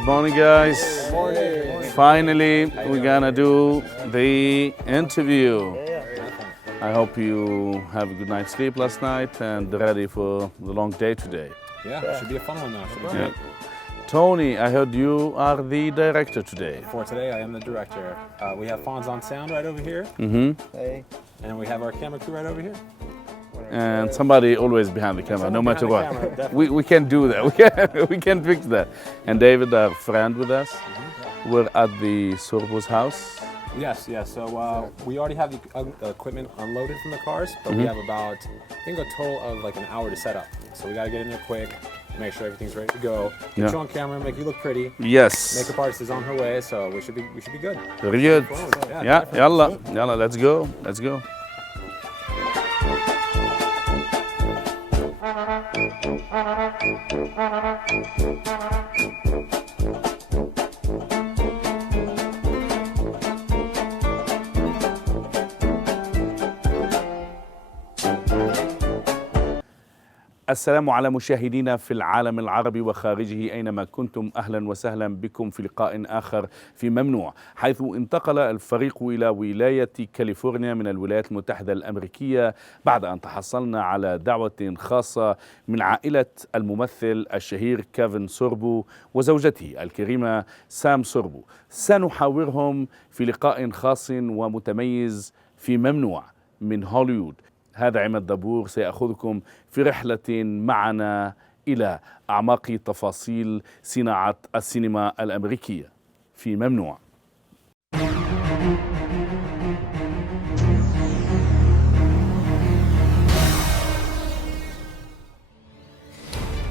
Good morning, guys. Good morning. Finally, we're gonna do the interview. I hope you have a good night's sleep last night and ready for the long day today. Yeah, it should be a fun one though. Should be great. Tony, I heard you are the director today. For today, I am the director. We have Fonz on sound right over here. Hey. And we have our camera crew right over here. And somebody always behind the camera, no matter what. Camera, we can do that. We can fix that. And David, our friend with us, we're at the Sorbo's house. Yes. So we already have the equipment unloaded from the cars, but we have about, I think, a total of like an hour to set up. So we got to get in there quick, make sure everything's ready to go. Get you on camera, make you look pretty. Yes. Makeup artist is on her way, so we should be good. Very good. Yeah, yalla, let's go. السلام على مشاهدينا في العالم العربي وخارجه أينما كنتم. أهلا وسهلا بكم في لقاء آخر في ممنوع، حيث انتقل الفريق إلى ولاية كاليفورنيا من الولايات المتحدة الأمريكية بعد أن تحصلنا على دعوة خاصة من عائلة الممثل الشهير كيفن سوربو وزوجته الكريمة سام سوربو. سنحاورهم في لقاء خاص ومتميز في ممنوع من هوليوود. هذا عماد دبور سيأخذكم في رحلة معنا إلى أعماق تفاصيل صناعة السينما الأمريكية في ممنوع.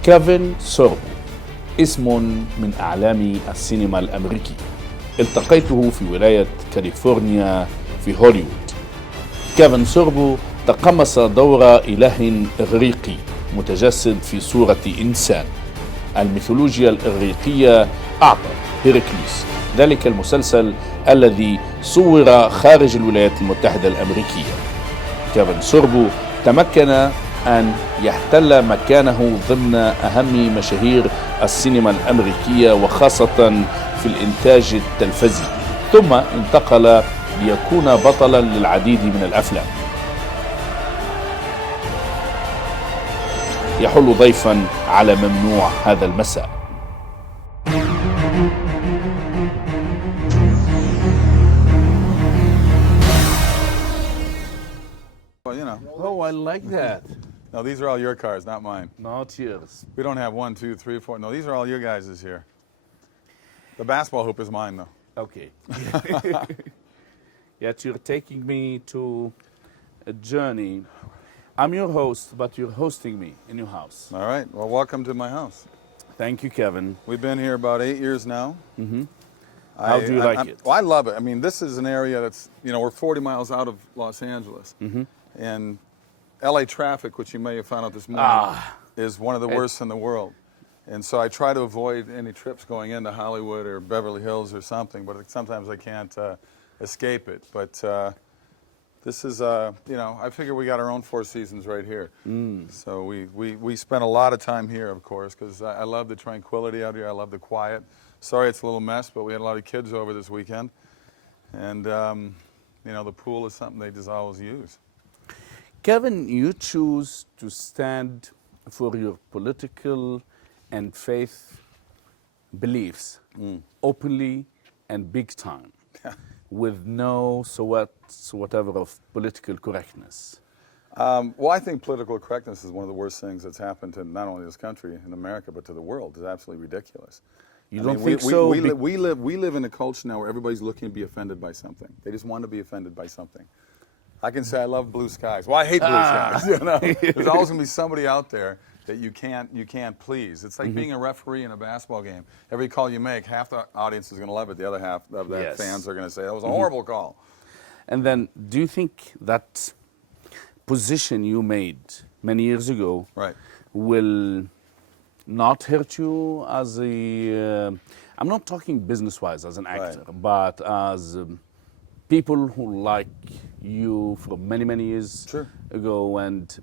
كيفن سوربو اسم من أعلام السينما الأمريكي، التقيته في ولاية كاليفورنيا في هوليوود. كيفن سوربو تقمص دور إله إغريقي متجسد في صورة إنسان. الميثولوجيا الإغريقية أعطت هيراكليس، ذلك المسلسل الذي صور خارج الولايات المتحدة الأمريكية. كيفن سوربو تمكن أن يحتل مكانه ضمن أهم مشاهير السينما الأمريكية وخاصة في الإنتاج التلفزي، ثم انتقل ليكون بطلا للعديد من الأفلام. يحل ضيفا على ممنوع هذا المساء. Well, you know. Oh, I like that. No, these are all your cars, not mine. Not yours. We don't have 1, 2, 3, 4. No, these are all your guys' here. The basketball hoop is mine, though. Okay. Yet you're taking me to a journey. I'm your host, but you're hosting me in your house. All right. Well, welcome to my house. Thank you, Kevin. We've been here about 8 years now. How do you like it? Well, I love it. I mean, this is an area that's, we're 40 miles out of Los Angeles. And LA traffic, which you may have found out this morning, is one of the worst in the world. And so I try to avoid any trips going into Hollywood or Beverly Hills or something, but sometimes I can't escape it. But this is, I figure we got our own Four Seasons right here. So we spent a lot of time here, of course, because I love the tranquility out here. I love the quiet. Sorry it's a little mess, but we had a lot of kids over this weekend. And, the pool is something they just always use. Kevin, you choose to stand for your political and faith beliefs openly and big time, with no whatever of political correctness. Well, I think political correctness is one of the worst things that's happened to not only this country in America, but to the world. It's absolutely ridiculous. You don't think so? We live in a culture now where everybody's looking to be offended by something. They just want to be offended by something. I can say I love blue skies. Well, I hate blue skies. There's always going to be somebody out there that you can't please. It's like being a referee in a basketball game. Every call you make, half the audience is going to love it. The other half of the fans are going to say that was a horrible call. And then, do you think that position you made many years ago will not hurt you as a? I'm not talking business-wise as an actor, but as people who like you from many years ago,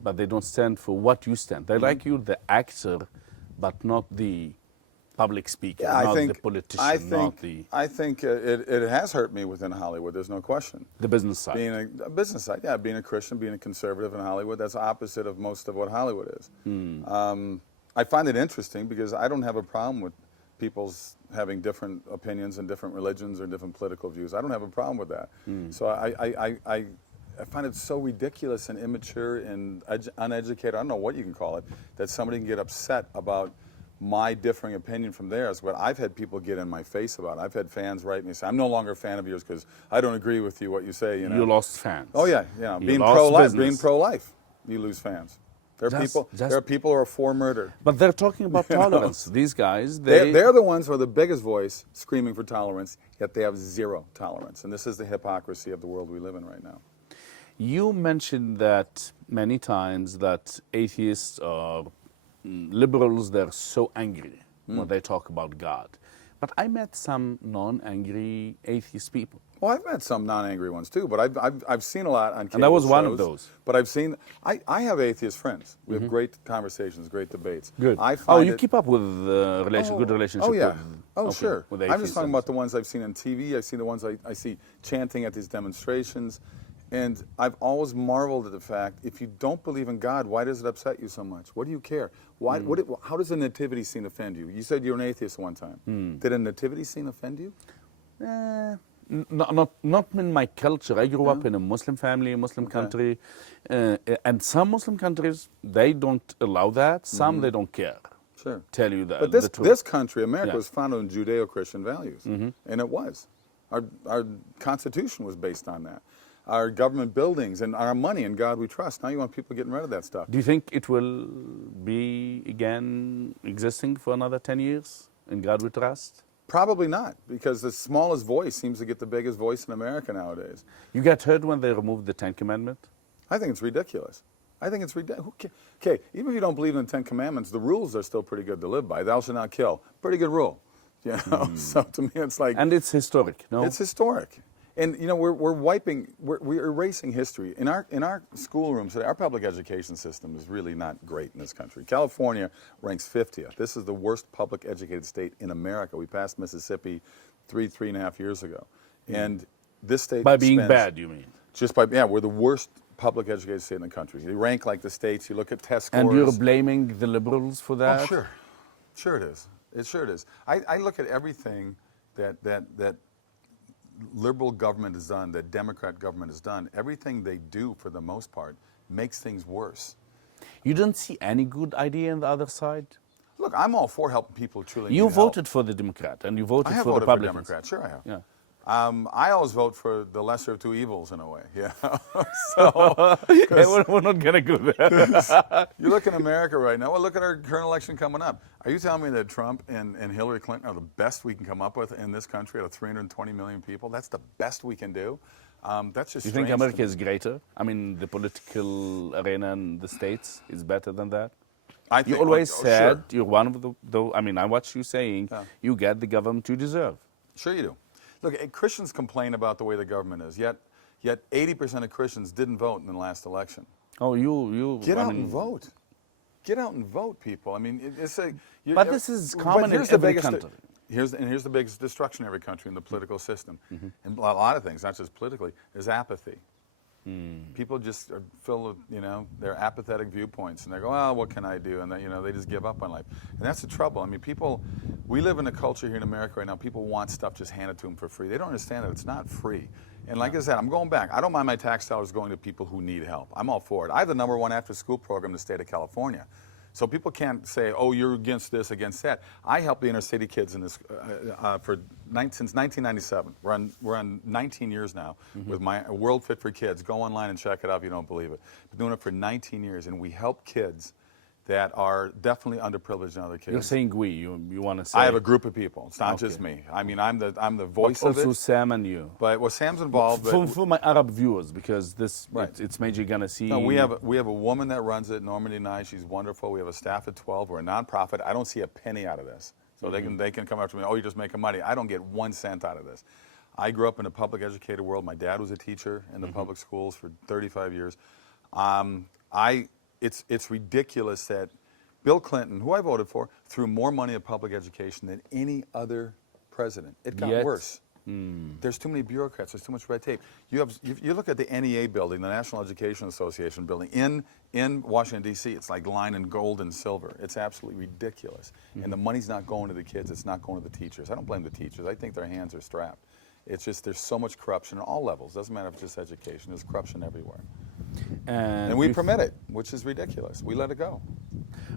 but they don't stand for what you stand. They like you, the actor, but not the public speaker, Yeah, not the politician, not the I think it has hurt me within Hollywood. There's no question. business side. Being a business side, yeah, being a Christian, being a conservative in Hollywood, that's opposite of most of what Hollywood is. I find it interesting because I don't have a problem with people's having different opinions and different religions or different political views. I don't have a problem with that. So I find it so ridiculous and immature and uneducated, I don't know what you can call it, that somebody can get upset about my differing opinion from theirs. But I've had people get in my face about it. I've had fans write me and say, I'm no longer a fan of yours because I don't agree with you, what you say. You know? You lost fans. Oh, yeah. You Being lost pro-life, you lose fans. There are people who are for murder. But they're talking about tolerance. These guys, they're the ones who are the biggest voice screaming for tolerance, yet they have zero tolerance. And this is the hypocrisy of the world we live in right now. You mentioned that many times that atheists or liberals, they're so angry when they talk about God. But I met some non-angry atheist people. Well, I've met some non-angry ones too, but I've seen a lot on cable And I was shows, one of those. But I have atheist friends. We have great conversations, great debates. Good. You keep up with good relationship Oh, yeah. with, Sure. with I'm just talking atheists. about the ones I've seen on TV. I see the ones I see chanting at these demonstrations. And I've always marveled at the fact, if you don't believe in God, why does it upset you so much? What do you care? Why? How does a nativity scene offend you? You said you're an atheist one time. Did a nativity scene offend you? Not in my culture. I grew up in a Muslim family, a Muslim country. And some Muslim countries, they don't allow that. Some, they don't care. Sure. Tell you that. But this country, America, was founded on Judeo-Christian values. And it was. Our Constitution was based on that. Our government buildings and our money, in God we trust. Now you want people getting rid of that stuff. Do you think it will be again existing for another 10 years, in God we trust? Probably not, because the smallest voice seems to get the biggest voice in America nowadays. You get hurt when they removed the 10 Commandment? I think it's ridiculous. I think it's ridiculous. Okay, even if you don't believe in the 10 Commandments, the rules are still pretty good to live by. Thou shalt not kill. Pretty good rule. You know? So to me it's like... And it's historic, no? It's historic. And you know, we're erasing history. In our schoolrooms today, our public education system is really not great in this country. California ranks 50th. This is the worst public educated state in America. We passed Mississippi 3.5 years ago. And this state By being bad, you mean? Just by, yeah, we're the worst public educated state in the country. You rank like the states, you look at test scores. And you're blaming the liberals for that? Oh, sure. Sure it is. It sure it is. I look at everything that liberal government has done, that Democrat government has done. Everything they do, for the most part, makes things worse. You don't see any good idea on the other side? Look, I'm all for helping people who truly need You help. voted for the Democrat, and you voted I have for voted the for Republicans. Democrat. Sure I have. Yeah. I always vote for the lesser of two evils, in a way. Yeah. So, Hey, we're not going to go there. you look in America right now. Well, look at our current election coming up. Are you telling me that Trump and Hillary Clinton are the best we can come up with in this country out of 320 million people? That's the best we can do? That's just You think America is greater? I mean, the political arena in the States is better than that? I think, You always said sure. you're one of the I mean, I watch you saying you get the government you deserve. Sure you do. Look, Christians complain about the way the government is, yet 80% of Christians didn't vote in the last election. Oh, you Get out and vote. Get out and vote, people. I mean, it's a... But this is common in every country. Here's the biggest destruction in every country in the political system. And a lot of things, not just politically, is apathy. People just are filled with, you know, their apathetic viewpoints, and they go, oh, what can I do? And they just give up on life. And that's the trouble. I mean, we live in a culture here in America right now, people want stuff just handed to them for free. They don't understand that it's not free. And like I said, I'm going back. I don't mind my tax dollars going to people who need help. I'm all for it. I have the #1 after-school program in the state of California. So people can't say, oh, you're against this, against that. I help the inner city kids in this since 1997. We're on 19 years now with my World Fit for Kids. Go online and check it out if you don't believe it. Been doing it for 19 years, and we help kids that are definitely underprivileged than other kids. You're saying we. You want to say? I have a group of people. It's not just me. I mean, I'm the voice of it. Also Sam and you. But Sam's involved. But For my Arab viewers, because this Right. it's made you gonna see. No, we have a woman that runs it, Normandy Nye. She's wonderful. We have a staff of 12. We're a nonprofit. I don't see a penny out of this. So they can come up to me. Oh, you're just making money. I don't get 1 cent out of this. I grew up in a public educated world. My dad was a teacher in the public schools for 35 years. It's ridiculous that Bill Clinton, who I voted for, threw more money at public education than any other president. It got worse. There's too many bureaucrats. There's too much red tape. You look at the NEA building, the National Education Association building in Washington D.C. It's like lined in gold and silver. It's absolutely ridiculous. And the money's not going to the kids. It's not going to the teachers. I don't blame the teachers. I think their hands are strapped. It's just there's so much corruption at all levels. Doesn't matter if it's just education. There's corruption everywhere. And we permit it, which is ridiculous. We let it go.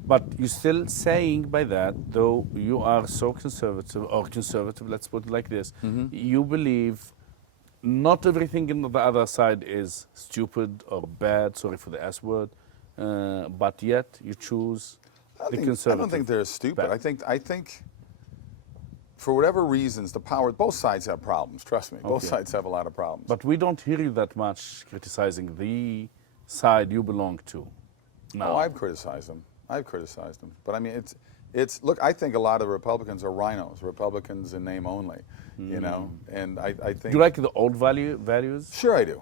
But you're still saying by that, though you are so conservative, let's put it like this, you believe not everything in the other side is stupid or bad, sorry for the S word, but yet you choose the conservative. I don't think they're stupid. I think for whatever reasons, the power, both sides have problems, trust me. Both sides have a lot of problems. But we don't hear you that much criticizing the side you belong to. No. Oh, I've criticized them. But I mean, it's look, I think a lot of Republicans are rhinos, Republicans in name only, you know, and I think... Do you like the old values? Sure I do.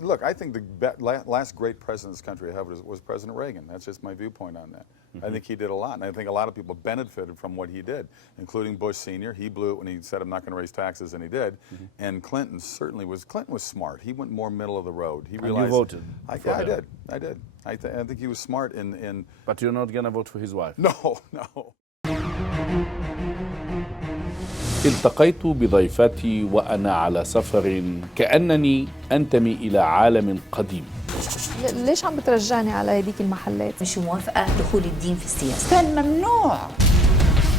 Look, I think the last great president this country had was President Reagan. That's just my viewpoint on that. I think he did a lot, and I think a lot of people benefited from what he did, including Bush Sr. He blew it when he said, I'm not going to raise taxes, and he did. And Clinton certainly was. Clinton was smart. He went more middle of the road. He realized. And you voted for him. I did. I think he was smart in... But you're not going to vote for his wife? No. التقيت بضيفتي وأنا على سفر كأنني أنتمي إلى عالم قديم. ليش عم بترجعني على هذيك المحلات؟ مش موافقة دخول الدين في السياسة. كان ممنوع.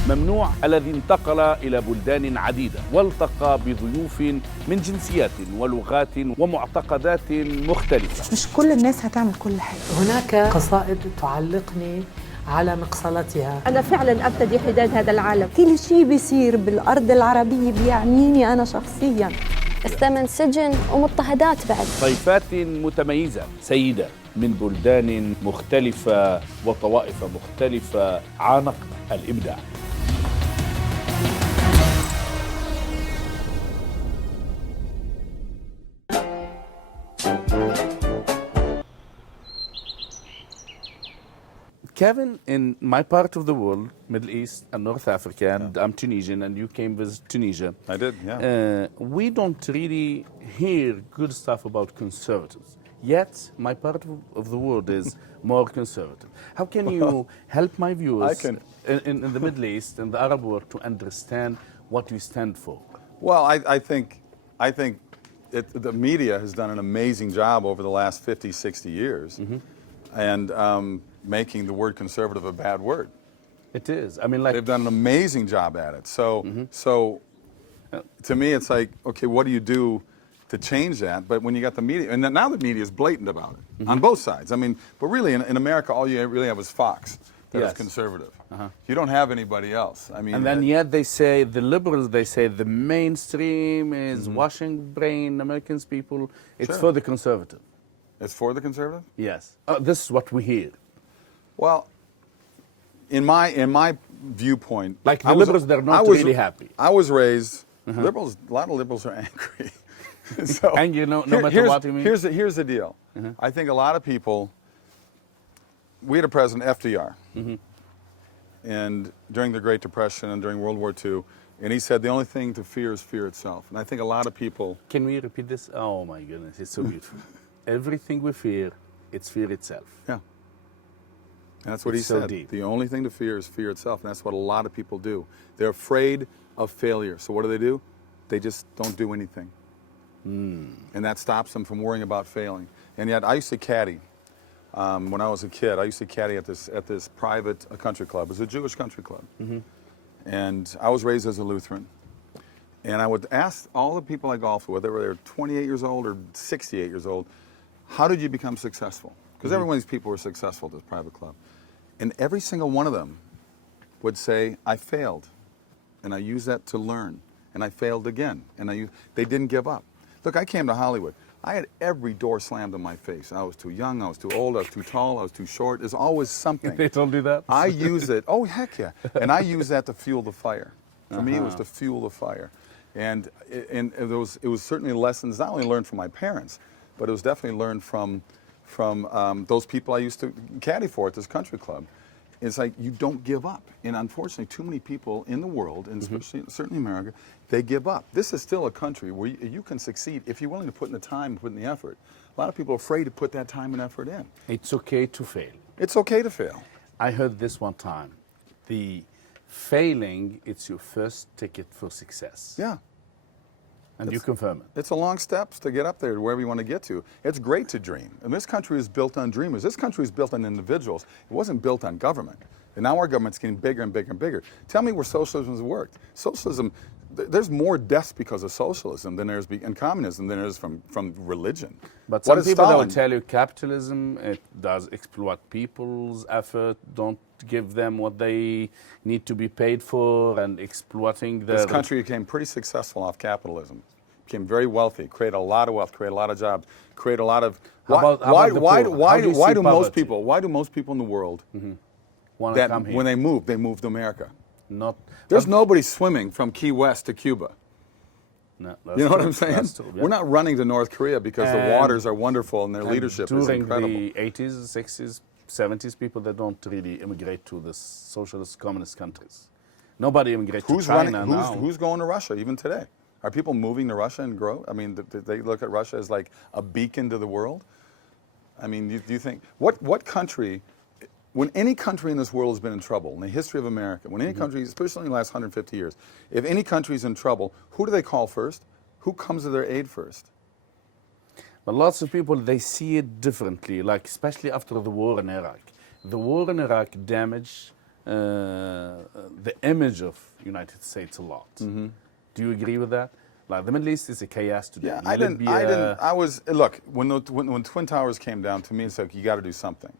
ممنوع الذي انتقل إلى بلدان عديدة والتقى بضيوف من جنسيات ولغات ومعتقدات مختلفة. مش كل الناس هتعمل كل حاجة. هناك قصائد تعلقني على مقصلتها. أنا فعلا أبتدي حداد هذا العالم. كل شيء بيصير بالأرض العربية بيعنيني أنا شخصياً. الثمن سجن ومضطهدات بعد. ضيفات متميزة، سيدة من بلدان مختلفة وطوائف مختلفة عانقنا الإبداع. Kevin, in my part of the world, Middle East and North Africa, and I'm Tunisian, and you came visit Tunisia. I did, yeah. We don't really hear good stuff about conservatives. Yet, my part of the world is more conservative. How can you help my viewers in the Middle East and the Arab world to understand what you stand for? Well, I think the media has done an amazing job over the last 50, 60 years. And making the word conservative a bad word. It is. I mean, like they've done an amazing job at it. So to me, it's like, okay, what do you do to change that? But when you got the media, and now the media is blatant about it on both sides. I mean, but really in America, all you really have is Fox that is conservative. You don't have anybody else. I mean, and then yet they say the liberals. They say the mainstream is washing brain Americans people. It's for the conservative. It's for the conservative? Yes. This is what we hear. Well, in my viewpoint, like the liberals, they're not really happy. I was raised liberals. A lot of liberals are angry. So angry, no matter what you mean. Here's the deal. I think a lot of people. We had a president, FDR, and during the Great Depression and during World War II, and he said the only thing to fear is fear itself. And I think a lot of people. Can we repeat this? Oh my goodness, it's so beautiful. Everything we fear, it's fear itself. Yeah. And that's what he said. Deep. The only thing to fear is fear itself. And that's what a lot of people do. They're afraid of failure. So what do? They just don't do anything. And that stops them from worrying about failing. And yet I used to caddy. When I was a kid, I used to caddy at this private country club. It was a Jewish country club. And I was raised as a Lutheran. And I would ask all the people I golfed with, whether they were 28 years old or 68 years old, how did you become successful? Because every one of these people were successful at this private club. And every single one of them would say, I failed. And I used that to learn. And I failed again. And they didn't give up. Look, I came to Hollywood. I had every door slammed in my face. I was too young, I was too old, I was too tall, I was too short. There's always something. They don't do that? I use it. Oh, heck yeah. And I use that to fuel the fire. For me, it was to fuel the fire. And it was certainly lessons not only learned from my parents, but it was definitely learned from from those people I used to caddy for at this country club. It's like you don't give up. And unfortunately, too many people in the world, and especially certainly America, they give up. This is still a country where you can succeed if you're willing to put in the time, put in the effort. A lot of people are afraid to put that time and effort in. It's okay to fail. It's okay to fail. I heard this one time. The failing, it's your first ticket for success. Yeah. And you confirm it. It's a long steps to get up there to wherever you want to get to. It's great to dream. And this country is built on dreamers. This country is built on individuals. It wasn't built on government. And now our government's getting bigger and bigger and bigger. Tell me where socialism has worked. Socialism, there's more deaths because of socialism than there's and communism than there is from religion. But some people that will tell you capitalism, it does exploit people's effort, don't give them what they need to be paid for, and exploiting the... This country became pretty successful off capitalism. Became very wealthy, created a lot of wealth, created a lot of jobs, created a lot of... Why do most people in the world want to come here? When they move to America? There's nobody swimming from Key West to Cuba. No, you know what I'm saying? We're not running to North Korea because the waters are wonderful and their leadership is incredible. During the 80s, 60s, 70s, people that don't really immigrate to the socialist communist countries. Nobody immigrates to China now. Who's going to Russia even today? Are people moving to Russia and grow? I mean, they look at Russia as like a beacon to the world? I mean, do you think, what country, when any country in this world has been in trouble, in the history of America, when any country, especially in the last 150 years, if any country's in trouble, who do they call first? Who comes to their aid first? But lots of people, they see it differently, like especially after the war in Iraq. The war in Iraq damaged the image of United States a lot. Do you agree with that? Like the Middle East is a chaos today. Yeah, look, when Twin Towers came down, to me it's like, you got to do something.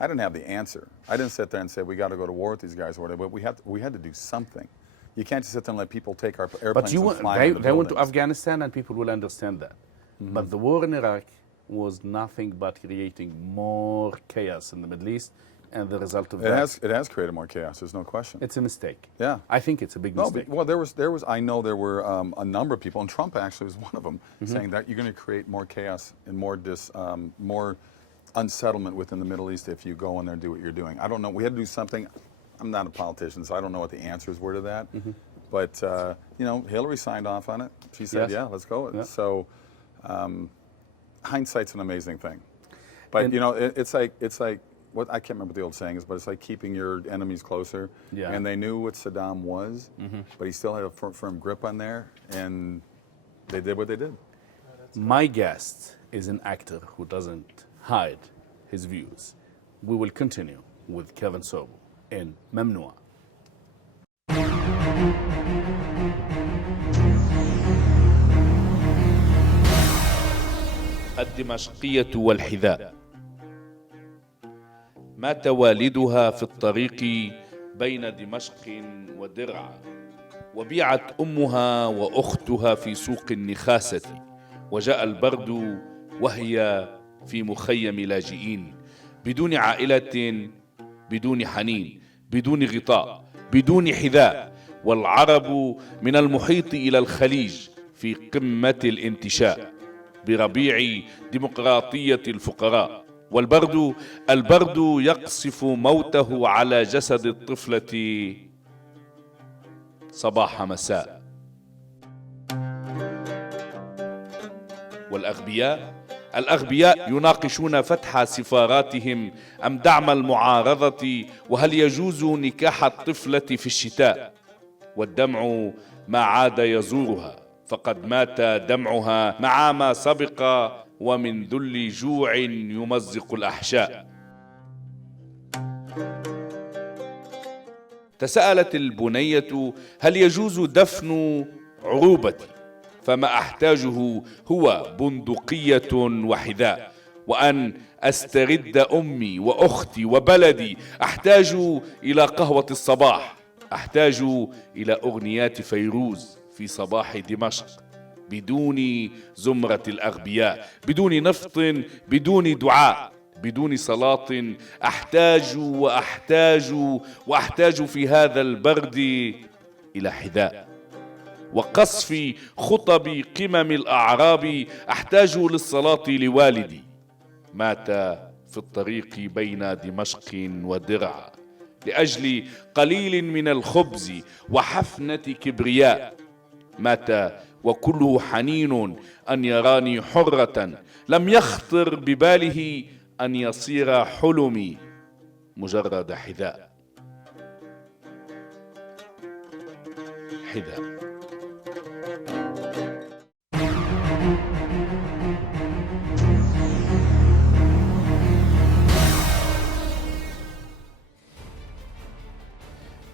I didn't have the answer. I didn't sit there and say, we got to go to war with these guys or whatever, but we had to do something. You can't just sit there and let people take our airplanes and fly into the they went to Afghanistan and people will understand that. But the war in Iraq was nothing but creating more chaos in the Middle East, and the result of that... It has created more chaos, there's no question. It's a mistake. Yeah. I think it's a big mistake. Well, I know there were a number of people, and Trump actually was one of them, saying that you're going to create more chaos and more unsettlement within the Middle East if you go in there and do what you're doing. I don't know. We had to do something. I'm not a politician, so I don't know what the answers were to that. But, Hillary signed off on it. She said, yeah, let's go. Yeah. So hindsight's an amazing thing. But, it's like, what I can't remember what the old saying is, but it's like keeping your enemies closer. Yeah. And they knew what Saddam was, but he still had a firm grip on there, and they did what they did. My guest is an actor who doesn't hide his views. We will continue with Kevin Sorbo in ممنوع. الدمشقية والحذاء. مات والدها في الطريق بين دمشق ودرعا، وبيعت أمها وأختها في سوق النخاسة، وجاء البرد وهي في مخيم لاجئين، بدون عائلة، بدون حنين، بدون غطاء، بدون حذاء، والعرب من المحيط إلى الخليج في قمة الانتشاء بربيع ديمقراطية الفقراء، والبرد يقصف موته على جسد الطفلة صباح مساء. الأغبياء يناقشون فتح سفاراتهم أم دعم المعارضة، وهل يجوز نكاح الطفلة في الشتاء، والدمع ما عاد يزورها، فقد مات دمعها مع ما سبق ومن ذل جوع يمزق الأحشاء. تساءلت البنية هل يجوز دفن عروبتي، فما أحتاجه هو بندقية وحذاء، وأن أسترد أمي وأختي وبلدي. أحتاج إلى قهوة الصباح، أحتاج إلى أغنيات فيروز في صباح دمشق، بدون زمرة الأغبياء، بدون نفط، بدون دعاء، بدون صلاة. أحتاج في هذا البرد إلى حذاء، وقصف خطب قمم الأعراب. أحتاج للصلاة لوالدي، مات في الطريق بين دمشق ودرعا لأجل قليل من الخبز وحفنة كبرياء. مات وكله حنين أن يراني حرة، لم يخطر بباله أن يصير حلمي مجرد حذاء. حذاء.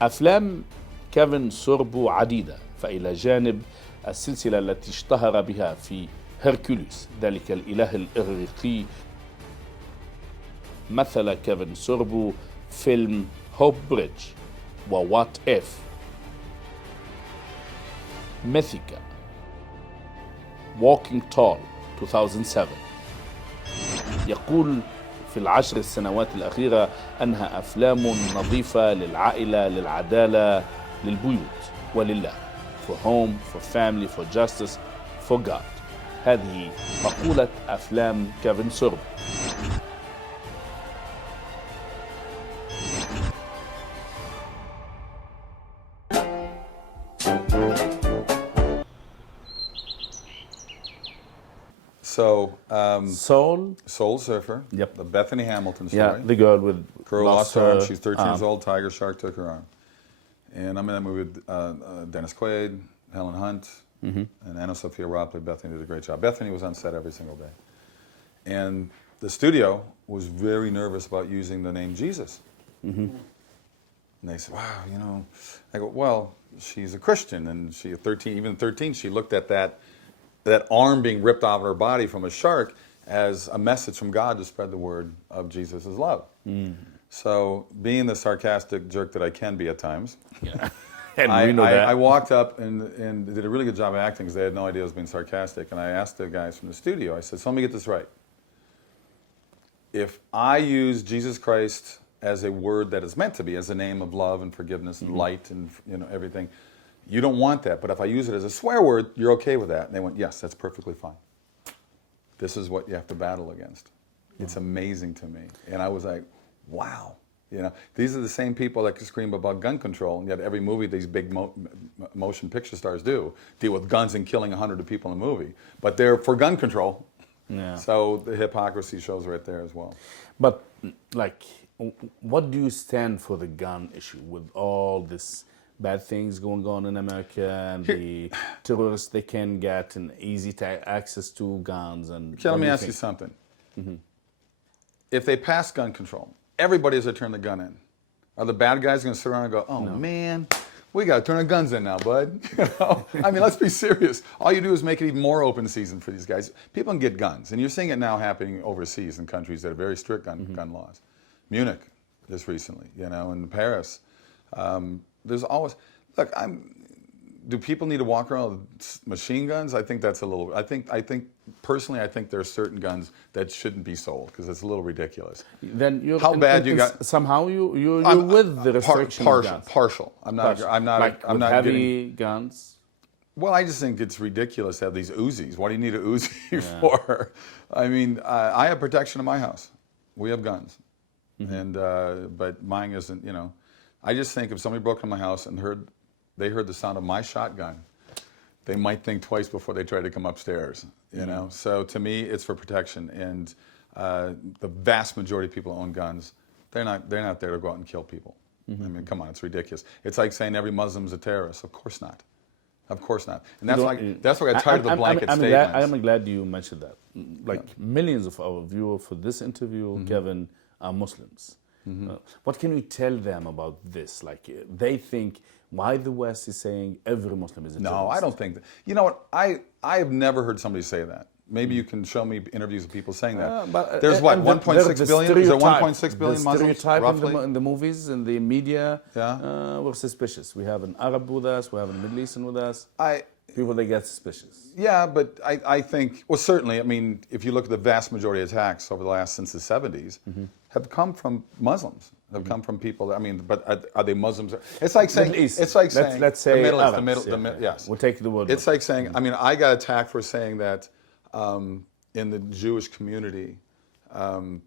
أفلام كيفن سوربو عديدة، فإلى جانب السلسلة التي اشتهر بها في هركوليس ذلك الإله الإغريقي، مثل كيفن سوربو فيلم هوب بريدج ووات إف، ميثيكا، Walking Tall 2007. يقول في العشر السنوات الأخيرة أنها أفلام نظيفة للعائلة، للعدالة، للبيوت ولله. For home, for family, for justice, for God. هذه مقولة أفلام كيفن سوربو. So, Soul Surfer. Yep. The Bethany Hamilton story. Yeah, the girl with girl lost her arm. She's 13 years old. Tiger shark took her arm. And I'm in that movie with Dennis Quaid, Helen Hunt, and Anna Sophia Robb played Bethany. Did a great job. Bethany was on set every single day. And the studio was very nervous about using the name Jesus. And they said, wow, you know. I go, well, she's a Christian, and she, at 13, even 13, she looked at that arm being ripped off her body from a shark as a message from God to spread the word of Jesus' love. So, being the sarcastic jerk that I can be at times, and we know that. I walked up and did a really good job of acting because they had no idea I was being sarcastic. And I asked the guys from the studio, I said, so let me get this right. If I use Jesus Christ as a word that is meant to be, as a name of love and forgiveness and light and everything, you don't want that. But if I use it as a swear word, you're okay with that. And they went, yes, that's perfectly fine. This is what you have to battle against. It's amazing to me. And I was like, wow. These are the same people that can scream about gun control, and yet every movie these big motion picture stars deal with guns and killing 100 people in a movie. But they're for gun control. Yeah. So the hypocrisy shows right there as well. But, like, what do you stand for the gun issue with all this bad things going on in America and the terrorists they can get and easy access to guns? And let me ask you something. If they pass gun control, everybody has to turn the gun in. Are the bad guys going to sit around and go, oh, man, we got to turn our guns in now, bud? I mean, let's be serious. All you do is make it even more open season for these guys. People can get guns. And you're seeing it now happening overseas in countries that have very strict gun laws. Munich, just recently, in Paris. There's always, look, do people need to walk around with machine guns? I think that's a little, I think personally, I think there are certain guns that shouldn't be sold because it's a little ridiculous. Then you're, how bad you got? Somehow you're with the restriction of guns. Partial. I'm not heavy guns. Well, I just think it's ridiculous to have these Uzis. What do you need an Uzi for? I mean, I have protection in my house. We have guns, and but mine isn't. I just think if somebody broke into my house and they heard the sound of my shotgun, they might think twice before they try to come upstairs. So to me, it's for protection. And the vast majority of people who own guns, they're not there to go out and kill people. I mean, come on, it's ridiculous. It's like saying every Muslim's a terrorist. Of course not. Of course not. And that's why I got tired of the blanket statements. I'm glad you mentioned that. Like millions of our viewers for this interview, Kevin, are Muslims. What can we tell them about this? Like, they think why the West is saying every Muslim is a terrorist. No, I don't think that. You know what? I have never heard somebody say that. Maybe you can show me interviews of people saying that. But there's what, 1.6 billion? Is there 1.6 billion Muslims? Stereotype in the movies, in the media, we're suspicious. We have an Arab with us, we have a Middle Eastern with us. People, they get suspicious. Yeah, but I think, well, certainly, I mean, if you look at the vast majority of attacks over the last, since the 70s, have come from Muslims. Have come from people. I mean, but are they Muslims? It's like saying. Middle East. It's like saying. Let's say the Middle East. Arabs, The Middle. Yes. We'll take the word. It's like saying. I mean, I got attacked for saying that in the Jewish community,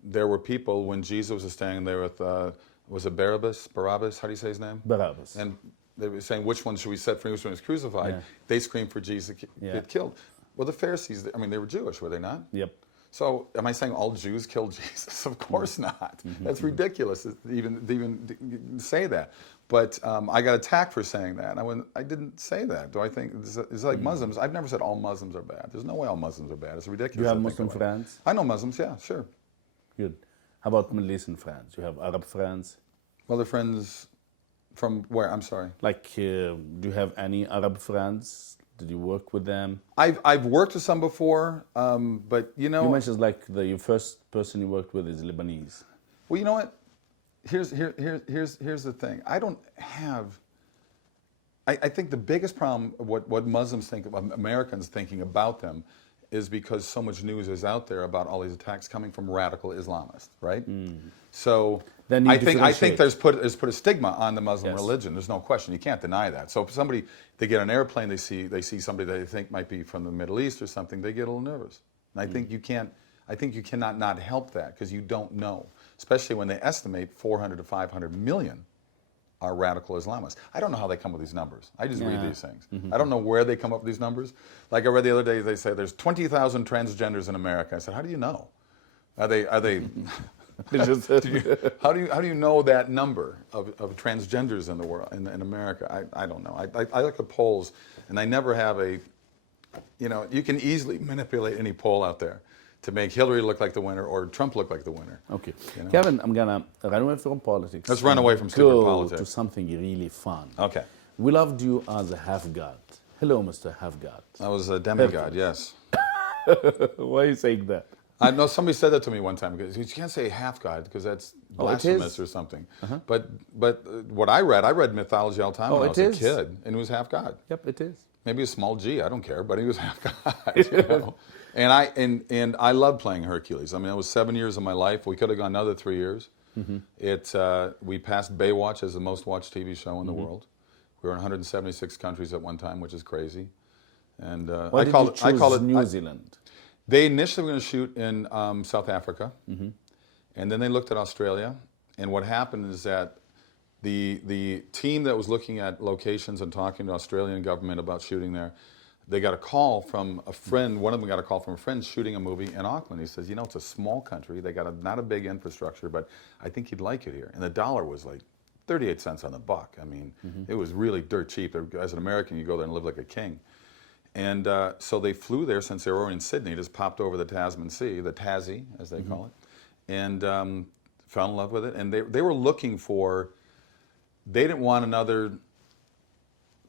there were people when Jesus was standing there with, was it Barabbas? How do you say his name? Barabbas. And they were saying, which one should we set free, which one was crucified? Yeah. They screamed for Jesus to get killed. Well, the Pharisees, I mean, they were Jewish, were they not? Yep. So am I saying all Jews killed Jesus? Of course not. That's ridiculous to even say that. But I got attacked for saying that. And I didn't say that. Do I think, it's like Muslims. I've never said all Muslims are bad. There's no way all Muslims are bad. It's ridiculous. Do you have to think Muslim that way. friends? I know Muslims, yeah, sure. Good. How about Middle Eastern friends? You have Arab friends? Well, they're friends from where? I'm sorry. Like, do you have any Arab friends? Did you work with them? I've worked with some before, but you know. You mentioned like your first person you worked with is Lebanese. Well, you know what? Here's the thing. I don't have. I think the biggest problem, what Muslims think, Americans thinking about them, is because so much news is out there about all these attacks coming from radical Islamists, right? So I think there's put a stigma on the Muslim religion. There's no question. You can't deny that. So if somebody, they get on an airplane, they see somebody that they think might be from the Middle East or something, they get a little nervous. And I think you can't. I think you cannot not help that because you don't know, especially when they estimate 400 to 500 million are radical Islamists. I don't know how they come with these numbers. I just read these things. I don't know where they come up with these numbers. Like I read the other day, they say there's 20,000 transgenders in America. I said, how do you know? Are they? How do you know that number of transgenders in the world in America? I don't know. I look at polls, and I never have a. You know, you can easily manipulate any poll out there to make Hillary look like the winner or Trump look like the winner. Okay. You know? Kevin, I'm going to run away from politics. Let's run away from stupid politics. To something really fun. Okay. We loved you as a half-god. Hello, Mr. Half-God. I was a demigod, yes. Why are you saying that? I know somebody said that to me one time. Because you can't say half-god because that's blasphemous or something. But what I read mythology all the time when I was a kid, and it was half-god. Yep, it is. Maybe a small G, I don't care, but he was half-god. You know? And I love playing Hercules. I mean, it was 7 years of my life. We could have gone another 3 years. We passed Baywatch as the most watched TV show in the world. We were in 176 countries at one time, which is crazy. And Why did you choose New Zealand? They initially were going to shoot in South Africa, and then they looked at Australia. And what happened is that the team that was looking at locations and talking to the Australian government about shooting there, they got a call from a friend. One of them got a call from a friend shooting a movie in Auckland. He says, you know, it's a small country. They got not a big infrastructure, but I think you'd like it here. And the dollar was like 38 cents on the buck. I mean, it was really dirt cheap. As an American, you go there and live like a king. And so they flew there since they were in Sydney, just popped over the Tasman Sea, the Tassie, as they call it, and fell in love with it. And they were looking for, they didn't want another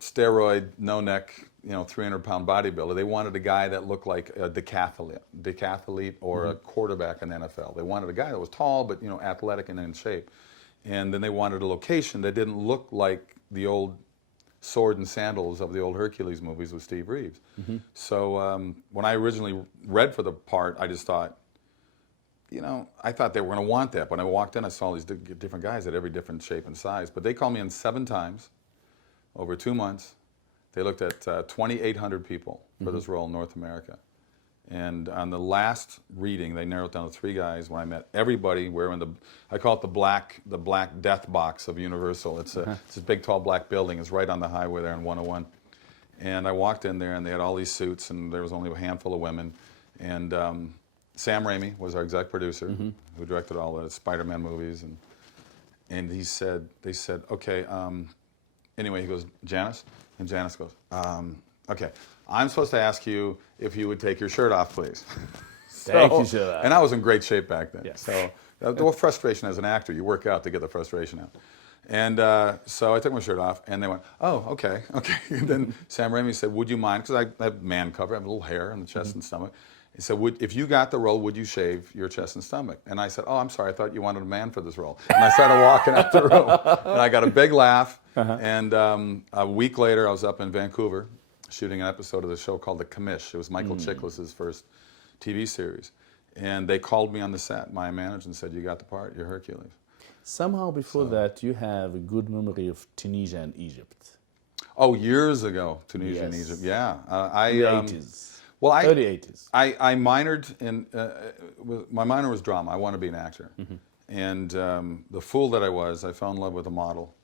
steroid, no-neck, 300-pound bodybuilder. They wanted a guy that looked like a decathlete or a quarterback in the NFL. They wanted a guy that was tall but, athletic and in shape. And then they wanted a location that didn't look like the old sword and sandals of the old Hercules movies with Steve Reeves. So when I originally read for the part, I just thought, I thought they were going to want that. When I walked in, I saw these different guys at every different shape and size. But they called me in 7 times over 2 months. They looked at 2,800 people for this role in North America. And on the last reading, they narrowed down to 3 guys. When I met everybody, we're in I call it the black death box of Universal. It's this big, tall, black building. It's right on the highway there in 101. And I walked in there, and they had all these suits, and there was only a handful of women. And Sam Raimi was our exec producer, who directed all the Spider-Man movies. And they said, okay, anyway, he goes, Janice? And Janice goes, okay, I'm supposed to ask you if you would take your shirt off, please. Thank you, sir. And I was in great shape back then. Yes. So the frustration as an actor, you work out to get the frustration out. And so I took my shirt off, and they went, oh, okay. And then Sam Raimi said, would you mind, because I have man cover, I have a little hair on the chest and stomach. He said, if you got the role, would you shave your chest and stomach? And I said, oh, I'm sorry, I thought you wanted a man for this role. And I started walking out the room, and I got a big laugh. And a week later, I was up in Vancouver shooting an episode of the show called The Commish. It was Michael Chiklis' first TV series. And they called me on the set, my manager, and said, you got the part, you're Hercules. Somehow before that, you have a good memory of Tunisia and Egypt. Oh, years ago, Tunisia and Egypt, yeah. The 80s. Well, early 80s. I minored in, my minor was drama. I wanted to be an actor. And the fool that I was, I fell in love with a model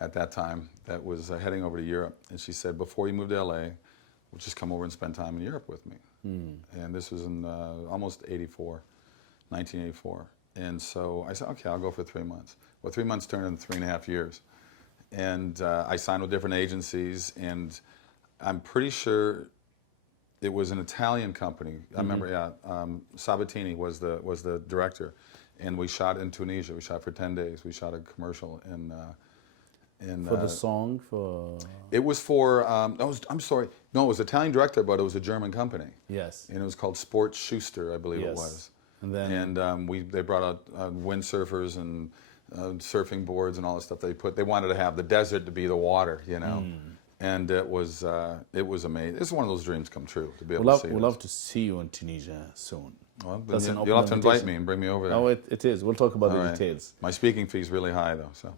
at that time that was heading over to Europe. And she said, before you move to LA, we'll just come over and spend time in Europe with me. And this was in almost 1984. And so I said, okay, I'll go for 3 months. Well, 3 months turned into 3.5 years. And I signed with different agencies, and I'm pretty sure it was an Italian company. I remember, Sabatini was the director, and we shot in Tunisia. We shot for 10 days. We shot a commercial in for the song for. It was for. I'm sorry. No, it was an Italian director, but it was a German company. Yes. And it was called Sport Schuster, I believe it was. And then. And they brought out windsurfers and surfing boards and all the stuff they wanted to have the desert to be the water, you know. And it was amazing. It's one of those dreams come true to be able to see. We'd love to see you in Tunisia soon. Well, you'll have to invite me and bring me over there. No, it is. We'll talk about the details. My speaking fee is really high, though. So.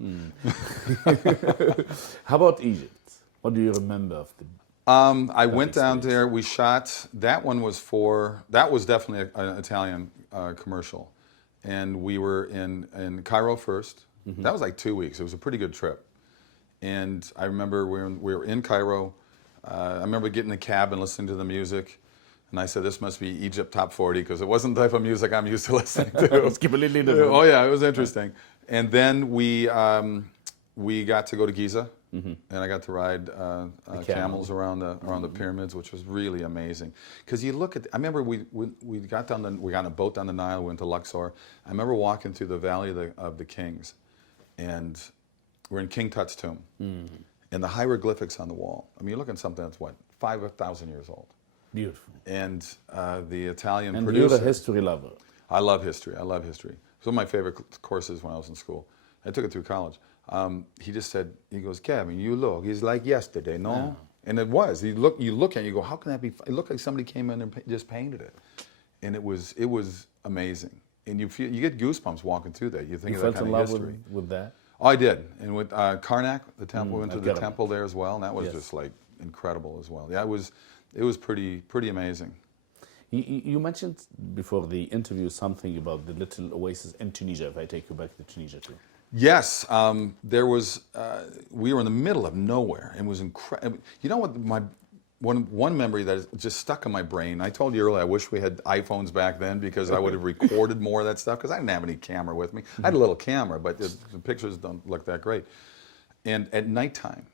How about Egypt? What do you remember of the? I went down there. We shot. That was definitely an Italian commercial, and we were in Cairo first. That was like 2 weeks. It was a pretty good trip. And I remember we were in Cairo. I remember getting in the cab and listening to the music. And I said, this must be Egypt Top 40, because it wasn't the type of music I'm used to listening to. It's completely different. Oh, yeah, it was interesting. And then we got to go to Giza, and I got to ride camels around the pyramids, which was really amazing. Because you look at, I remember we got on a boat down the Nile, went to Luxor. I remember walking through the Valley of the Kings, and we're in King Tut's tomb, and the hieroglyphics on the wall. I mean, you're looking at something that's, 5,000 years old. Beautiful. And the Italian and producer. You're a history lover. I love history. It was one of my favorite courses when I was in school. I took it through college. He just said, he goes, Kevin, you look, it's like yesterday, no? Yeah. And it was. You look at it, you go, how can that be? It looked like somebody came in and just painted it. And it was amazing. And you get goosebumps walking through that. You think of that kind of history. You felt in love with that? Oh, I did. And with Karnak, the temple, we went to the temple there as well, and that was just like incredible as well. Yeah, it was pretty amazing. You mentioned before the interview something about the little oasis in Tunisia, if I take you back to Tunisia too. Yes, there was, we were in the middle of nowhere, and it was incredible. You know what, one memory that is just stuck in my brain, I told you earlier I wish we had iPhones back then, because I would have recorded more of that stuff, because I didn't have any camera with me. I had a little camera, but the pictures don't look that great. And at nighttime,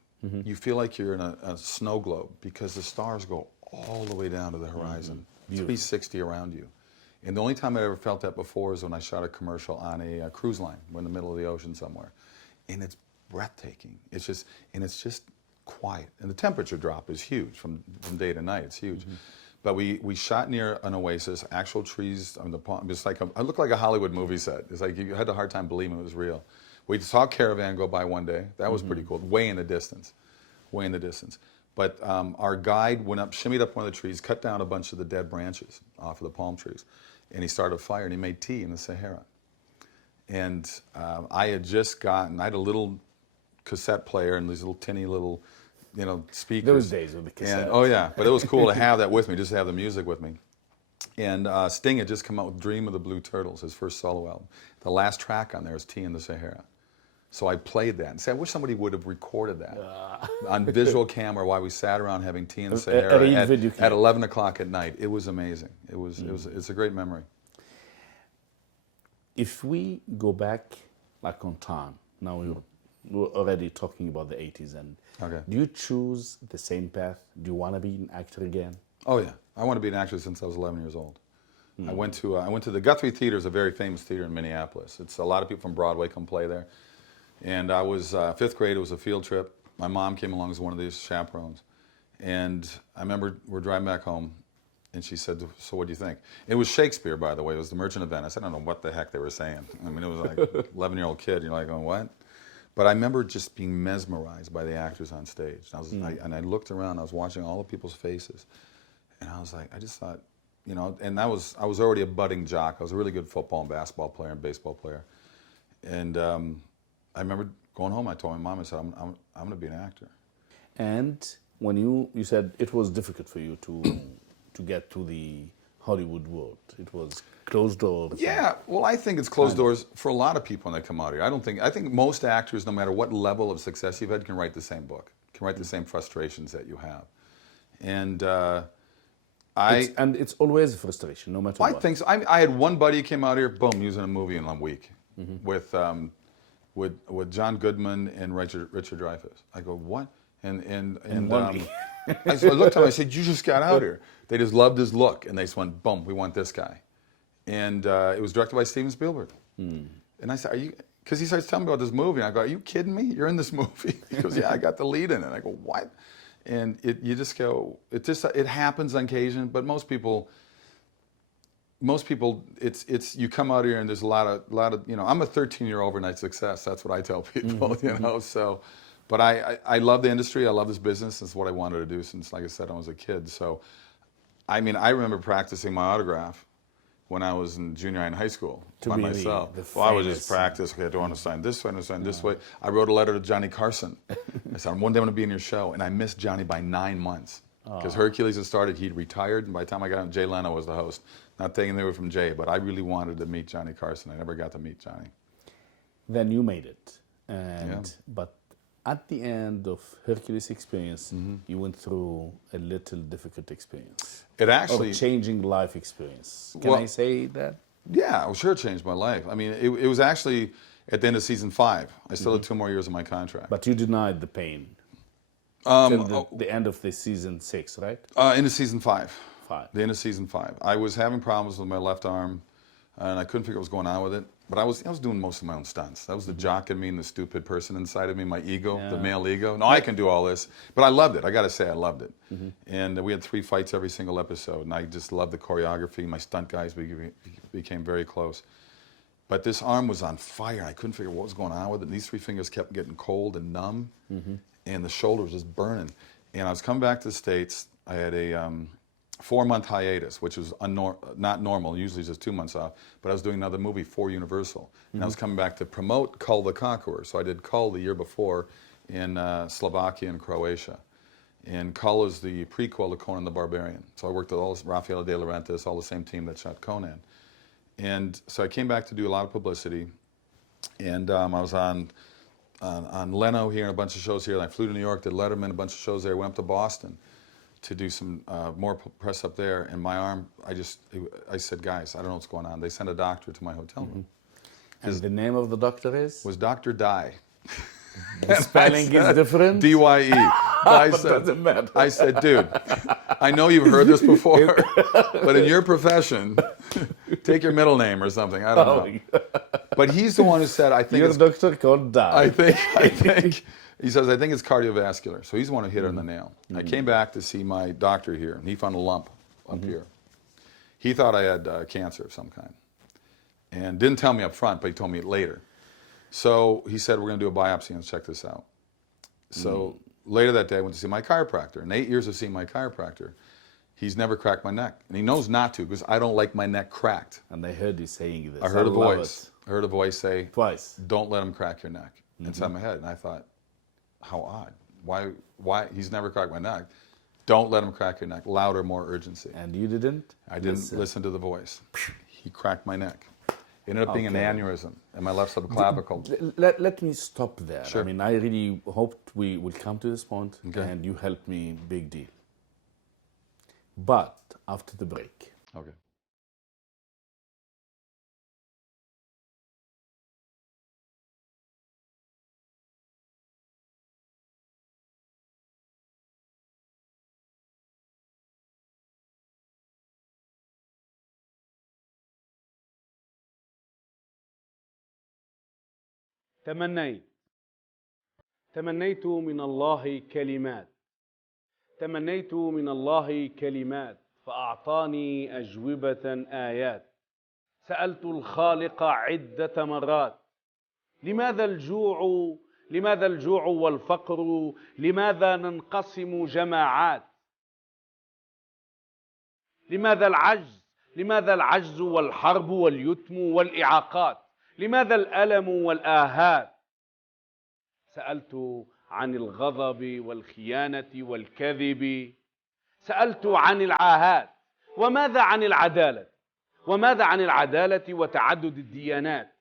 you feel like you're in a snow globe, because the stars go all the way down to the horizon, 360 around you. And the only time I ever felt that before is when I shot a commercial on a cruise line. We're in the middle of the ocean somewhere. And it's breathtaking. It's just quiet. And the temperature drop is huge from day to night. It's huge. But we shot near an oasis, actual trees on the pond. It's like I looked like a Hollywood movie set. It's like you had a hard time believing it was real. We saw a caravan go by one day. That was pretty cool. Way in the distance. But our guide went up, shimmied up one of the trees, cut down a bunch of the dead branches off of the palm trees, and he started a fire, and he made tea in the Sahara. And I had a little cassette player and these little tinny little, speakers. Those days with the cassette. Oh yeah, but it was cool to have that with me, just to have the music with me. And Sting had just come out with Dream of the Blue Turtles, his first solo album. The last track on there is Tea in the Sahara. So I played that and said, I wish somebody would have recorded that on visual camera while we sat around having tea in the Sahara at 11 o'clock at night. It was amazing. It's a great memory. If we go back like on time, now we're already talking about the 80s, and do you choose the same path? Do you want to be an actor again? Oh yeah, I want to be an actor since I was 11 years old. I went to the Guthrie Theater, is a very famous theater in Minneapolis. It's a lot of people from Broadway come play there. And I was 5th grade, it was a field trip. My mom came along as one of these chaperones. And I remember we're driving back home, and she said, so what do you think? It was Shakespeare, by the way. It was The Merchant of Venice. I don't know what the heck they were saying. I mean, it was like 11-year-old kid. You're like, going, what? But I remember just being mesmerized by the actors on stage. And I looked around, I was watching all the people's faces. And I was like, I just thought, and I was already a budding jock. I was a really good football and basketball player and baseball player. And I remember going home, I told my mom, I said, I'm going to be an actor. And when you said it was difficult for you to to get to the Hollywood world? It was closed doors. Yeah, well, I think it's closed doors for a lot of people when they come out here. I think most actors, no matter what level of success you've had, can write the same book, can write the same frustrations that you have. And it's always frustration, no matter what. I think so. I had one buddy who came out here, boom, he was in a movie in a week with John Goodman and Richard Dreyfuss. I go, what? And I looked at him, I said, you just got out here. They just loved his look, and they just went, boom, we want this guy. And it was directed by Steven Spielberg. And I said, are you, because he starts telling me about this movie, and I go, are you kidding me? You're in this movie? He goes, yeah, I got the lead in it. I go, what? And you just go, it happens on occasion, but most people, it's you come out here and there's a lot of, you know, I'm a 13-year overnight success. That's what I tell people, you know, so. But I love the industry. I love this business. It's what I wanted to do since, like I said, I was a kid. So, I mean, I remember practicing my autograph when I was in junior high and high school by myself. Well, I would just practice. Okay, I don't want to sign this way, I want to sign this way. I wrote a letter to Johnny Carson. I said, one day I'm going to be in your show. And I missed Johnny by 9 months. Because Hercules had started, he'd retired. And by the time I got on, Jay Leno was the host. Not taking it away from Jay, but I really wanted to meet Johnny Carson. I never got to meet Johnny. Then you made it. But at the end of Hercules experience, you went through a little difficult experience. It actually... Or changing life experience. Can I say that? Yeah, well, sure, it changed my life. I mean, it was actually at the end of season 5. I still had 2 more years of my contract. But you denied the pain till the end of the season 6, right? Into season 5. The end of season 5. I was having problems with my left arm, and I couldn't figure out what was going on with it. But I was doing most of my own stunts. That was the jock in me and the stupid person inside of me, my ego, the male ego. No, I can do all this. But I loved it. I got to say, I loved it. And we had 3 fights every single episode, and I just loved the choreography. My stunt guys became very close. But this arm was on fire. I couldn't figure out what was going on with it. And these 3 fingers kept getting cold and numb, and the shoulder was just burning. And I was coming back to the States. I had a 4-month hiatus, which was not normal. Usually just 2 months off. But I was doing another movie for Universal. And I was coming back to promote Kull the Conqueror. So I did Kull the year before in Slovakia and Croatia. And Kull is the prequel to Conan the Barbarian. So I worked with all Rafael de Laurentiis, all the same team that shot Conan. And so I came back to do a lot of publicity. And I was on Leno here and a bunch of shows here. And I flew to New York, did Letterman, a bunch of shows there. Went up to Boston to do some more press up there, and my arm, I said, guys, I don't know what's going on. They sent a doctor to my hotel room. And the name of the doctor is? Was Dr. Dye. The spelling is different? D-Y-E. Doesn't matter. I said, dude, I know you've heard this before, but in your profession, take your middle name or something. I don't know. But he's the one who said, I think Your doctor called Dye. I think. He says, I think it's cardiovascular. So he's the one who hit it on the nail. I came back to see my doctor here, and he found a lump up here. He thought I had cancer of some kind. And didn't tell me up front, but he told me later. So he said, we're going to do a biopsy and check this out. So later that day, I went to see my chiropractor. In 8 years of seeing my chiropractor, he's never cracked my neck. And he knows not to, because I don't like my neck cracked. And I heard you saying this. I heard a voice. I heard a voice say, twice, don't let him crack your neck, inside my head. And I thought, how odd. Why? He's never cracked my neck. Don't let him crack your neck. Louder, more urgency. And you didn't? I didn't listen to the voice. He cracked my neck. It ended up being an aneurysm in my left subclavicle. Let me stop there. Sure. I mean, I really hoped we will come to this point, and you helped me, big deal. But after the break. Okay. تمنيت من الله كلمات تمنيت من الله كلمات فأعطاني أجوبة آيات سألت الخالق عدة مرات لماذا الجوع والفقر لماذا ننقسم جماعات لماذا العجز والحرب واليتم والإعاقات لماذا الألم والآهات سألت عن الغضب والخيانة والكذب سألت عن العاهات وماذا عن العدالة؟ وماذا عن العدالة وتعدد الديانات؟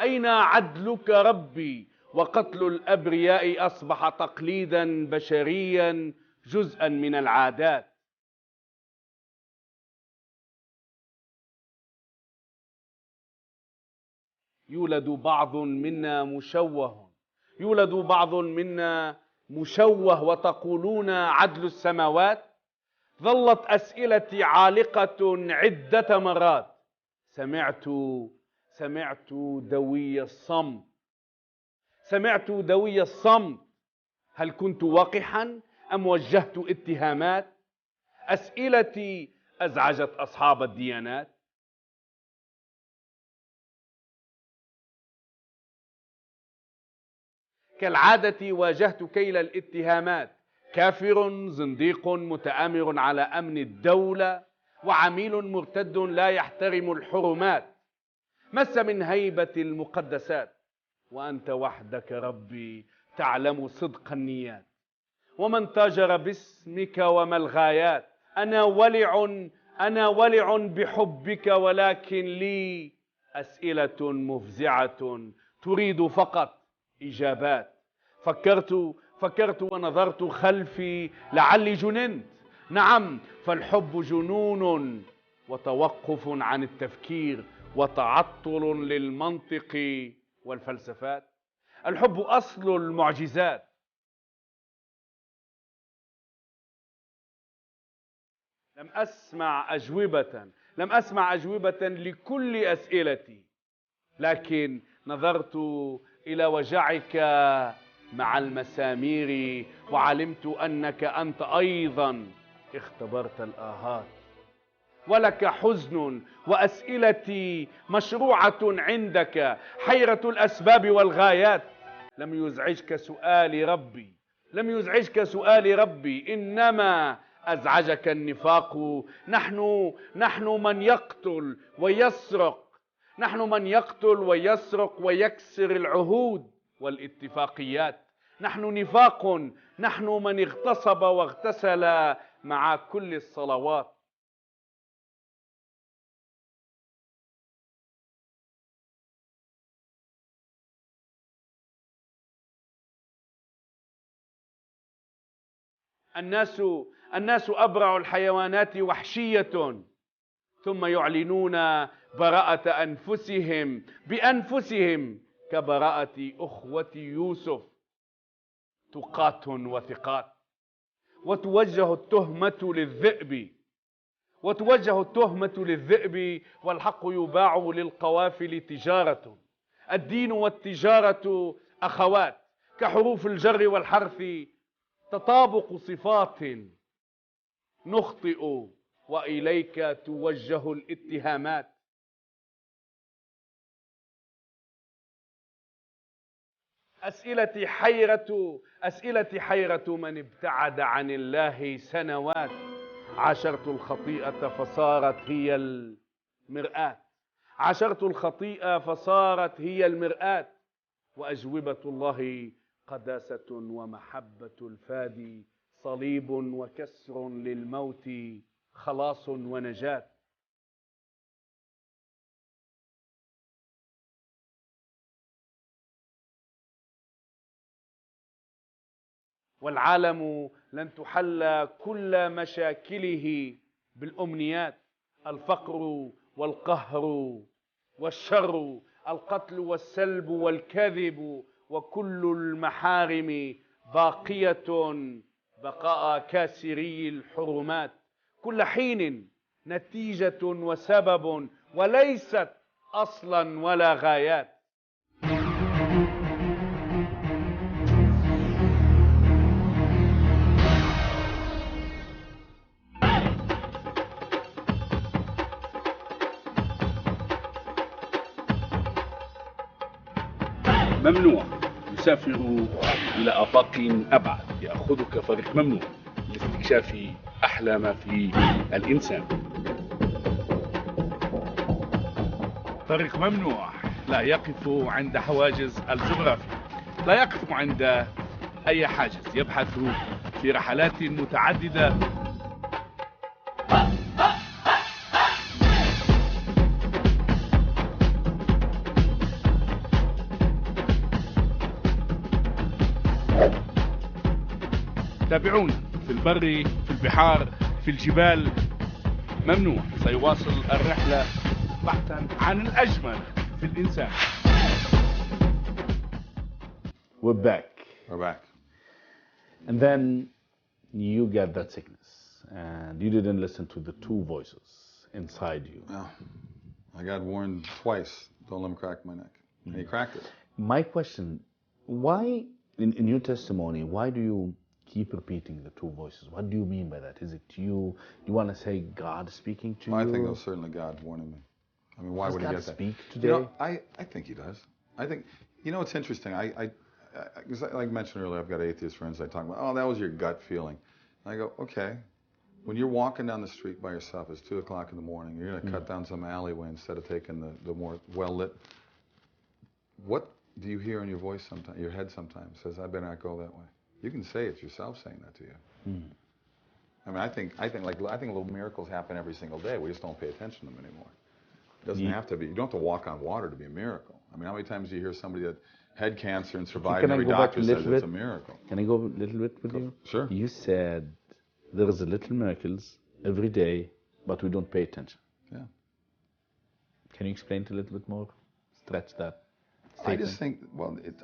أين عدلك ربي؟ وقتل الأبرياء أصبح تقليدا بشريا جزءا من العادات. يولد بعض منا مشوه وتقولون عدل السماوات. ظلت أسئلتي عالقة عدة مرات. سمعت دوي الصمت. هل كنت وقحا أم وجهت اتهامات؟ أسئلتي أزعجت أصحاب الديانات. كالعادة واجهت كيل الاتهامات: كافر، زنديق، متآمر على أمن الدولة، وعميل مرتد لا يحترم الحرمات. مس من هيبة المقدسات، وأنت وحدك ربي تعلم صدق النيات. ومن تاجر باسمك وما الغايات؟ أنا ولع بحبك، ولكن لي أسئلة مفزعة تريد فقط إجابات. فكرت ونظرت خلفي لعلي جننت. نعم، فالحب جنون وتوقف عن التفكير وتعطل للمنطق والفلسفات. الحب أصل المعجزات. لم أسمع أجوبة لكل أسئلتي، لكن نظرت إلى وجعك مع المسامير وعلمت أنك أنت أيضا اختبرت الآهات. ولك حزن وأسئلتي مشروعة عندك، حيرة الأسباب والغايات. لم يزعجك سؤالي ربي، إنما أزعجك النفاق. نحن من يقتل ويسرق ويكسر العهود والاتفاقيات. نحن نفاق، نحن من اغتصب واغتسل مع كل الصلوات. الناس أبرع الحيوانات وحشية، ثم يعلنون براءة أنفسهم بأنفسهم كبراءة أخوة يوسف. تقات وثقات. وتوجه التهمة للذئب والحق يباع للقوافل تجارة. الدين والتجارة أخوات، كحروف الجر والحرف تطابق صفات. نخطئ وإليك توجه الاتهامات. أسئلتي حيرة من ابتعد عن الله سنوات. عاشرت الخطيئة فصارت هي المرآة. وأجوبة الله قداسة ومحبة الفادي، صليب وكسر للموت، خلاص ونجاة. والعالم لن تحل كل مشاكله بالأمنيات. الفقر والقهر والشر، القتل والسلب والكذب، وكل المحارم باقية بقاء كاسري الحرمات. كل حين نتيجة وسبب، وليست أصلا ولا غايات. ممنوع يسافر إلى آفاق أبعد. يأخذك فريق ممنوع لاستكشاف أحلى ما في الإنسان. فريق ممنوع لا يقف عند حواجز الجغرافيا، لا يقف عند أي حاجز. يبحث في رحلات متعددة تابعونا في البر، في البحار، في الجبال. ممنوع سيواصل الرحلة بحثا عن الأجمل في الإنسان. We're back. We're back. And then you get that sickness and you didn't listen to the two voices inside you. No. I got warned twice, don't let him crack my neck. And he cracked it. My question, why, in your testimony, why do you keep repeating the two voices? What do you mean by that? Is it you want to say God speaking to you? I think it was certainly God warning me. I mean, why would he get that? Speak today? You know, I think he does. I think, you know, it's interesting. Like I mentioned earlier, I've got atheist friends. I talk about, oh, that was your gut feeling. And I go, okay. When you're walking down the street by yourself, it's 2 o'clock in the morning, you're going to cut down some alleyway instead of taking the more well-lit. What do you hear in your voice sometimes, your head sometimes says, I better not go that way. You can say it's yourself saying that to you. I mean, I think little miracles happen every single day. We just don't pay attention to them anymore. It doesn't have to be. You don't have to walk on water to be a miracle. I mean, how many times do you hear somebody that had cancer and survived and every doctor says it's a miracle? Can I go a little bit with you? Sure. You said there's a little miracles every day, but we don't pay attention. Yeah. Can you explain it a little bit more? Stretch that statement.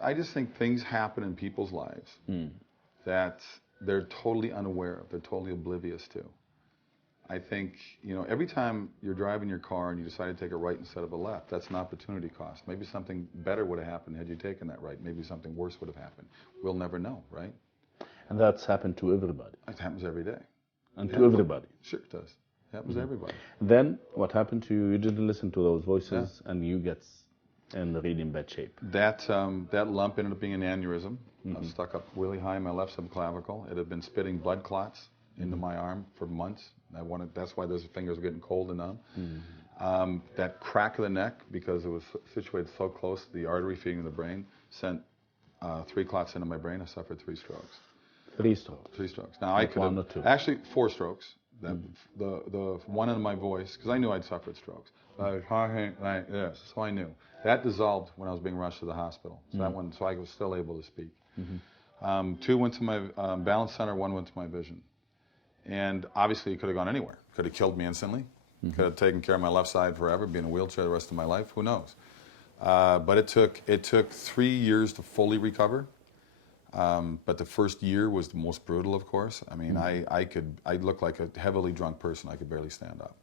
I just think things happen in people's lives that they're totally unaware of, they're totally oblivious to. I think, you know, every time you're driving your car and you decide to take a right instead of a left, that's an opportunity cost. Maybe something better would have happened had you taken that right. Maybe something worse would have happened. We'll never know, right? And that's happened to everybody. It happens every day. And to everybody. Sure it does. It happens to everybody. Then what happened to you? You didn't listen to those voices and you get in really in bad shape. That lump ended up being an aneurysm. Stuck up really high in my left subclavicle. It had been spitting blood clots into my arm for months. That's why those fingers were getting cold and numb. That crack of the neck, because it was situated so close to the artery feeding the brain, sent 3 clots into my brain. I suffered 3 strokes. 3 strokes? 3 strokes. Now I could have, actually 4 strokes. The one in my voice, because I knew I'd suffered strokes. I was talking like this, so I knew. That dissolved when I was being rushed to the hospital. So that one, so I was still able to speak. 2 went to my balance center, 1 went to my vision. And obviously it could have gone anywhere. Could have killed me instantly. Could have taken care of my left side forever, be in a wheelchair the rest of my life, who knows. But it took 3 years to fully recover. But the first year was the most brutal, of course. I mean, I looked like a heavily drunk person. I could barely stand up.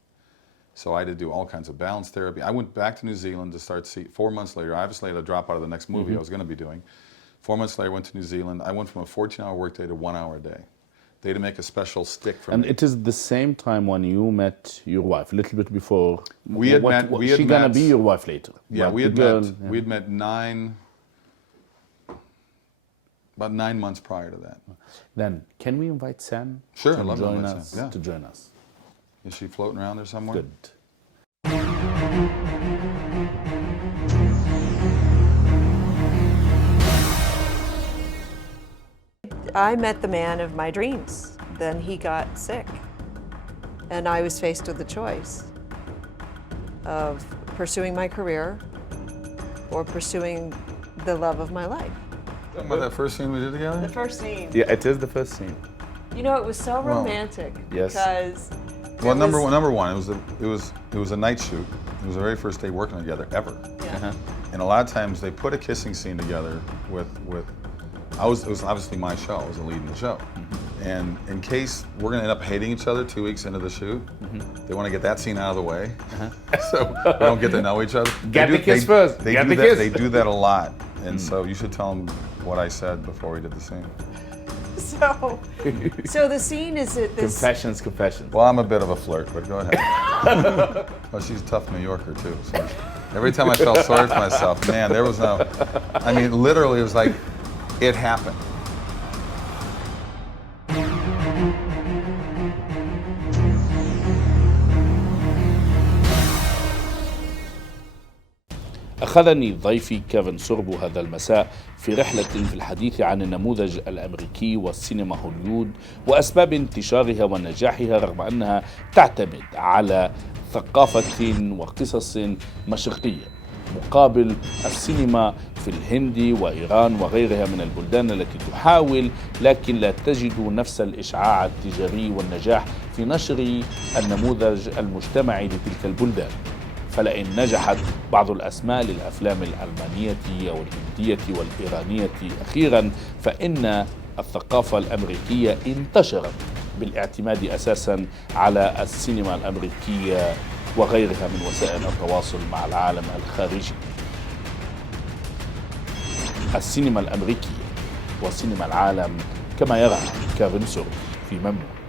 So I had to do all kinds of balance therapy. I went back to New Zealand to start 4 months later. Obviously I had to drop out of the next movie I was going to be doing. 4 months later I went to New Zealand. I went from a 14-hour workday to 1 hour a day. They had to make a special stick for me. And it is the same time when you met your wife, a little bit before. She's going to be your wife later. Yeah, we had met about 9 months prior to that. Then, can we invite Sam? Sure, I'd love to invite Sam. Yeah. To join us. Is she floating around there somewhere? Good. I met the man of my dreams. Then he got sick. And I was faced with the choice of pursuing my career or pursuing the love of my life. Remember that first scene we did together? The first scene. Yeah, it is the first scene. You know, it was so romantic. Yes. Because well, number one, it was a night shoot. It was the very first day working together ever. Yeah. And a lot of times they put a kissing scene together with it was obviously my show. I was the lead in the show. And in case we're going to end up hating each other 2 weeks into the shoot, they want to get that scene out of the way, so we don't get to know each other. Get the kiss first. They do that a lot, and so you should tell them what I said before we did the scene. So the scene is at this... Confessions. Well, I'm a bit of a flirt, but go ahead. Well, she's a tough New Yorker too. So every time I felt sorry for myself, man, there was no... I mean, literally, it was like, it happened. أخذني ضيفي كيفن سوربو هذا المساء في رحلة في الحديث عن النموذج الأمريكي والسينما هوليوود وأسباب انتشارها ونجاحها رغم أنها تعتمد على ثقافة وقصص مشرقية. مقابل السينما في الهند وإيران وغيرها من البلدان التي تحاول لكن لا تجد نفس الإشعاع التجاري والنجاح في نشر النموذج المجتمعي لتلك البلدان. فلئن نجحت بعض الأسماء للأفلام الألمانية أو الهندية والإيرانية أخيرا، فإن الثقافة الأمريكية انتشرت بالاعتماد أساسا على السينما الأمريكية وغيرها من وسائل التواصل مع العالم الخارجي. السينما الأمريكية وسينما العالم كما يرى كيفن سوربو في ممنوع.